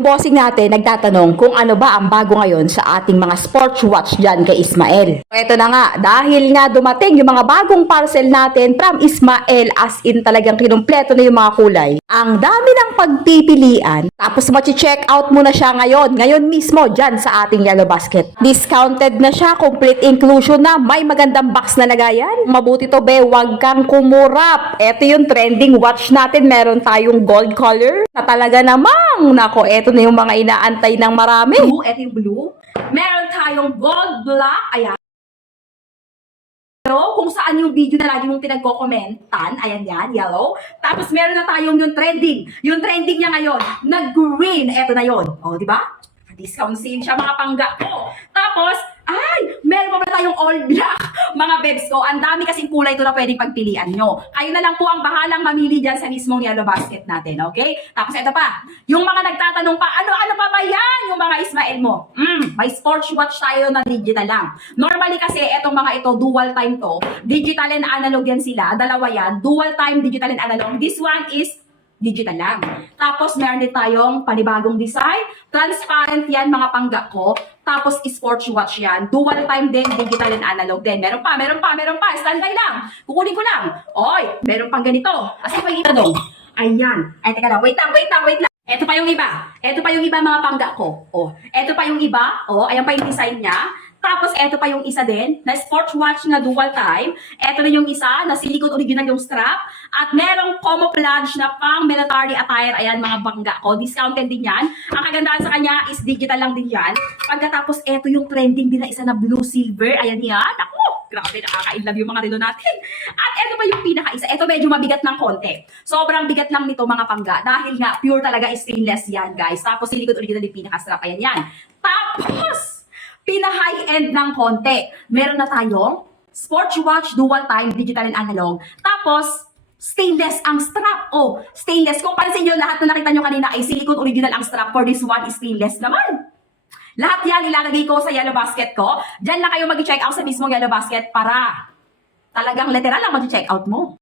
Bossing natin nagtatanong kung ano ba ang bago ngayon sa ating mga sports watch dyan kay Ismael. So, eto na nga, dahil nga dumating yung mga bagong parcel natin from Ismael, as in talagang kinumpleto na yung mga kulay. Ang dami ng pagpipilian, tapos machi-check out mo na siya ngayon mismo dyan sa ating Yellow Basket. Discounted na siya, complete inclusion na, may magandang box na lagayan. Mabuti to be, wag kang kumurap. Eto yung trending watch natin, meron tayong gold color na talaga namang, nako, eto na yung mga inaantay ng marami. Blue, eto yung blue. Meron tayong gold black, ayan. Kung saan yung video na lagi mong pinagko-commentan, ayan yan, yellow. Tapos meron na tayong yung trending. Yung trending niya ngayon, nag-green, eto na yon. O, di ba? Discount sale siya, mga pangga ko. Tapos, ay, meron pa ba tayong all black, mga bebs ko. Ang dami kasing kulay ito na pwedeng pagpilian nyo. Kayo na lang po ang bahalang mamili dyan sa mismong Yellow Basket natin, okay? Tapos ito pa, yung mga nagtatanong pa, ano pa ba yan? Yung mga Ismael mo. May sports watch tayo na digital lang. Normally kasi, etong mga ito, dual time to. Digital and analog yan sila. Dalawa yan. Dual time, digital and analog. This one is digital lang. Tapos, meron din tayong panibagong design. Transparent yan, mga pangga ko. Tapos, sports watch yan. Dual time din, digital and analog din. Meron pa. Standby lang. Kukunin ko lang. Oy, meron pang ganito. Asa pa yung ito dong? Ayan. Ay, teka lang. Wait lang. Ito pa yung iba, mga pangga ko. Oh, ito pa yung iba. Oh, ayan pa yung design niya. Tapos, eto pa yung isa din, na sports watch na dual time. Eto na yung isa, na silicone original yung strap. At merong camouflage na pang military attire. Ayan, mga bangga ko. Discounted din yan. Ang kagandahan sa kanya is digital lang din yan. Pagkatapos, eto yung trending din na isa na blue-silver. Ayan yan. Ako, grabe, nakaka-inlove yung mga relo natin. At eto pa yung pinaka-isa. Eto medyo mabigat ng konti. Sobrang bigat lang nito, mga pangga. Dahil nga, pure talaga stainless yan, guys. Tapos, silicone original yung pinaka-strap. Ayan yan. Tapos, pina-high-end ng konti. Meron na tayong sports watch, dual time, digital and analog. Tapos, stainless ang strap. Oh, stainless. Kung pansin nyo, lahat na nakita nyo kanina ay silicone original ang strap. For this one is stainless naman. Lahat yan ilalagay ko sa Yellow Basket ko. Diyan lang kayo mag-check out sa mismong Yellow Basket para talagang literal lang mag-check out mo.